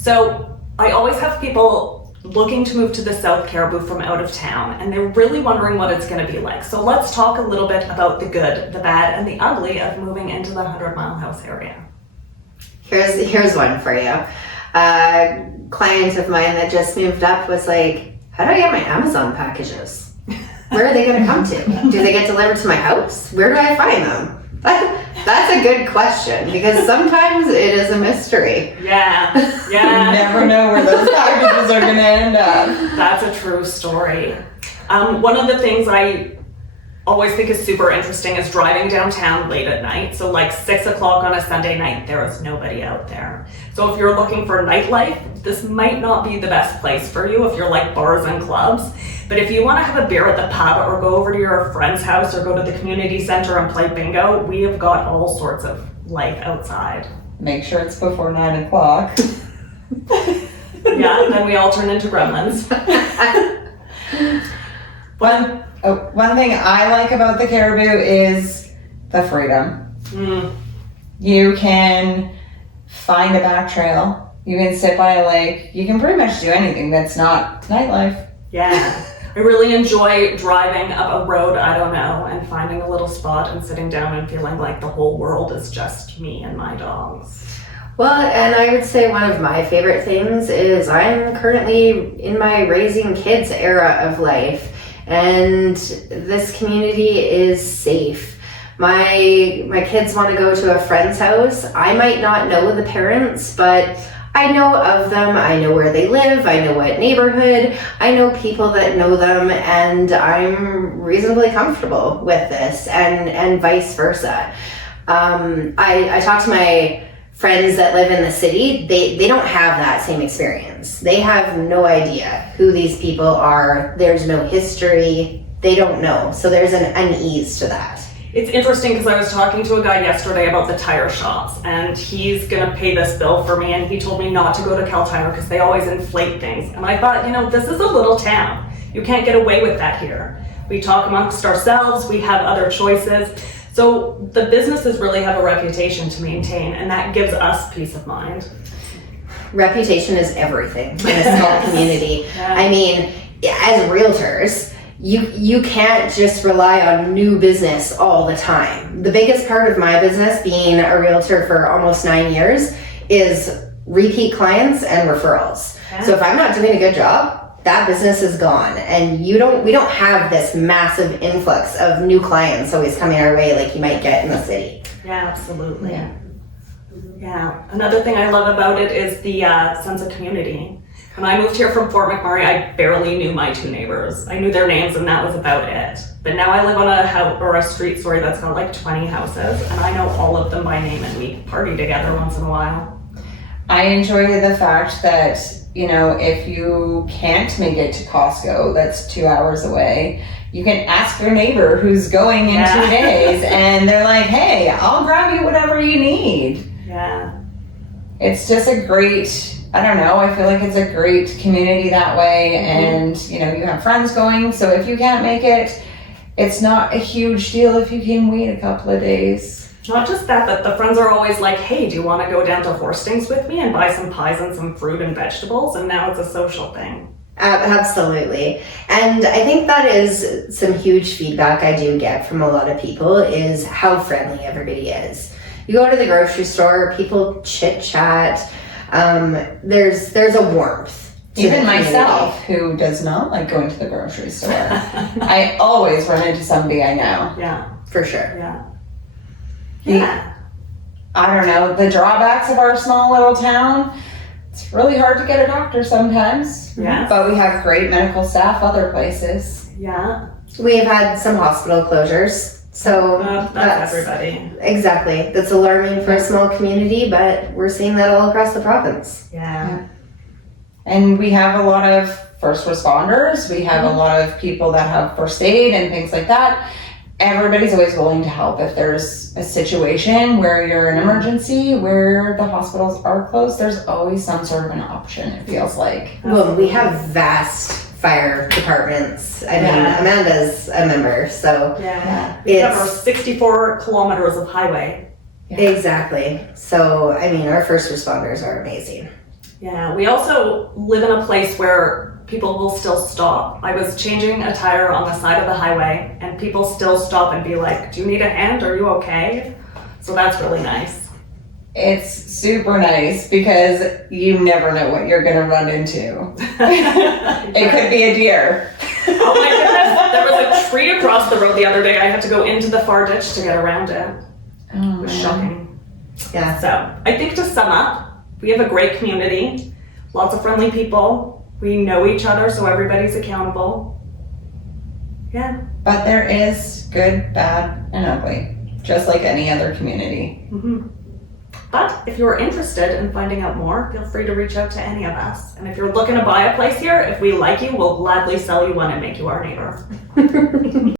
So I always have people looking to move to the South Cariboo from out of town, and they're really wondering what it's going to be like. So let's talk a little bit about the good, the bad, and the ugly of moving into the 100 Mile House area. Here's one for you. A client of mine that just moved up was like, how do I get my Amazon packages? Where are they going to come to? Do they get delivered to my house? Where do I find them? That's a good question, because sometimes it is a mystery. Yeah. You never know where those packages are going to end up. That's a true story. One of the things I always think is super interesting is driving downtown late at night. So like 6 o'clock on a Sunday night, there is nobody out there. So if you're looking for nightlife, this might not be the best place for you if you're like bars and clubs. But if you want to have a beer at the pub or go over to your friend's house or go to the community center and play bingo, we have got all sorts of life outside. Make sure it's before 9 o'clock. Yeah, then we all turn into gremlins. One thing I like about the Cariboo is the freedom. You can find a back trail. You can sit by a lake. You can pretty much do anything that's not nightlife. Yeah. I really enjoy driving up a road, I don't know, and finding a little spot and sitting down and feeling like the whole world is just me and my dogs. Well, and I would say one of my favorite things is I'm currently in my raising kids era of life, and this community is safe. My kids want to go to a friend's house. I might not know the parents, but I know of them. I know where they live. I know what neighborhood. I know people that know them, and I'm reasonably comfortable with this, and vice versa. I talk to my friends that live in the city. They don't have that same experience. They have no idea who these people are. There's no history. They don't know. So there's an unease to that. It's interesting because I was talking to a guy yesterday about the tire shops, and he's gonna pay this bill for me, and he told me not to go to Cal Tire because they always inflate things. And I thought, this is a little town. You can't get away with that here. We talk amongst ourselves, we have other choices. So the businesses really have a reputation to maintain, and that gives us peace of mind. Reputation is everything in a small community. Yeah. I mean, as realtors, you can't just rely on new business all the time. The biggest part of my business, being a realtor for almost 9 years, is repeat clients and referrals. Yeah. So if I'm not doing a good job, that business is gone, and we don't have this massive influx of new clients always coming our way like you might get in the city. Yeah, absolutely. Yeah. Yeah. Another thing I love about it is the sense of community. When I moved here from Fort McMurray, I barely knew my two neighbors. I knew their names, and that was about it. But now I live on a street, that's got like 20 houses, and I know all of them by name, and we party together once in a while. I enjoy the fact that, if you can't make it to Costco, that's 2 hours away, you can ask your neighbor who's going in 2 days, and they're like, hey, I'll grab you whatever you need. Yeah. It's just a great, I feel like it's a great community that way. And, you have friends going, so if you can't make it, it's not a huge deal if you can wait a couple of days. Not just that, but the friends are always like, hey, do you want to go down to Horstings with me and buy some pies and some fruit and vegetables? And now it's a social thing. Absolutely. And I think that is some huge feedback I do get from a lot of people, is how friendly everybody is. You go to the grocery store, people chit chat. There's a warmth. Even myself, who does not like going to the grocery store, I always run into somebody I know. Yeah, for sure. Yeah. I don't know, the drawbacks of our small little town, it's really hard to get a doctor sometimes. Yeah. But we have great medical staff other places. Yeah. We have had some hospital closures. So that's everybody. Exactly. That's alarming for a small community, but we're seeing that all across the province. Yeah. And we have a lot of first responders. We have a lot of people that have first aid and things like that. Everybody's always willing to help if there's a situation where you're in emergency, where the hospitals are closed. There's always some sort of an option, it feels like. Well, we have vast fire departments. I mean, Amanda's a member, so we cover 64 kilometers of highway. Exactly. So, I mean, our first responders are amazing. Yeah, we also live in a place where people will still stop. I was changing a tire on the side of the highway and people still stop and be like, do you need a hand? Are you okay? So that's really nice. It's super nice because you never know what you're gonna run into. It could be a deer. Oh my goodness, there was a tree across the road the other day. I had to go into the far ditch to get around it. Oh, It was shocking. Yeah. So I think to sum up, we have a great community, lots of friendly people. We know each other, so everybody's accountable. Yeah. But there is good, bad, and ugly, just like any other community. Mm-hmm. But if you're interested in finding out more, feel free to reach out to any of us. And if you're looking to buy a place here, if we like you, we'll gladly sell you one and make you our neighbor.